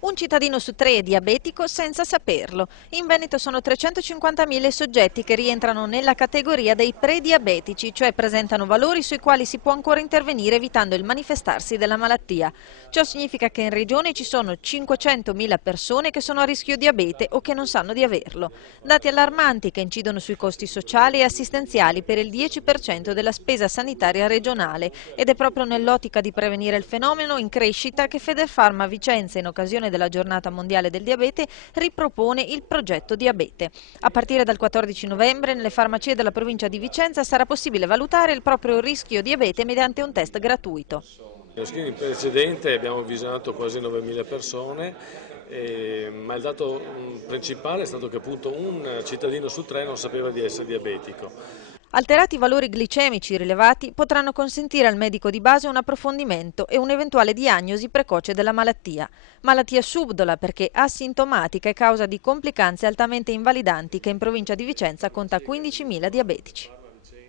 Un cittadino su tre è diabetico senza saperlo. In Veneto sono 350.000 i soggetti che rientrano nella categoria dei prediabetici, cioè presentano valori sui quali si può ancora intervenire evitando il manifestarsi della malattia. Ciò significa che in regione ci sono 500.000 persone che sono a rischio diabete o che non sanno di averlo. Dati allarmanti che incidono sui costi sociali e assistenziali per il 10% della spesa sanitaria regionale, ed è proprio nell'ottica di prevenire il fenomeno in crescita che Federfarma Vicenza, in occasione della giornata mondiale del diabete, ripropone il progetto Diabete. A partire dal 14 novembre nelle farmacie della provincia di Vicenza sarà possibile valutare il proprio rischio diabete mediante un test gratuito. Nello screening precedente abbiamo visionato quasi 9.000 persone, ma il dato principale è stato che appunto un cittadino su tre non sapeva di essere diabetico. Alterati i valori glicemici rilevati potranno consentire al medico di base un approfondimento e un'eventuale diagnosi precoce della malattia. Malattia subdola perché asintomatica e causa di complicanze altamente invalidanti che in provincia di Vicenza conta 15.000 diabetici.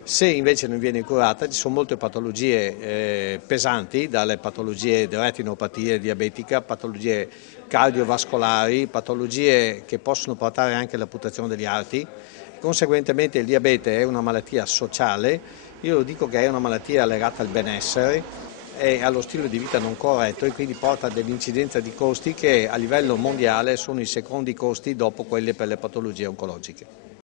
Se invece non viene curata ci sono molte patologie pesanti, dalle patologie di retinopatia diabetica, patologie cardiovascolari, patologie che possono portare anche all'amputazione degli arti. Conseguentemente il diabete è una malattia sociale, io dico che è una malattia legata al benessere e allo stile di vita non corretto e quindi porta a dell'incidenza di costi che a livello mondiale sono i secondi costi dopo quelli per le patologie oncologiche.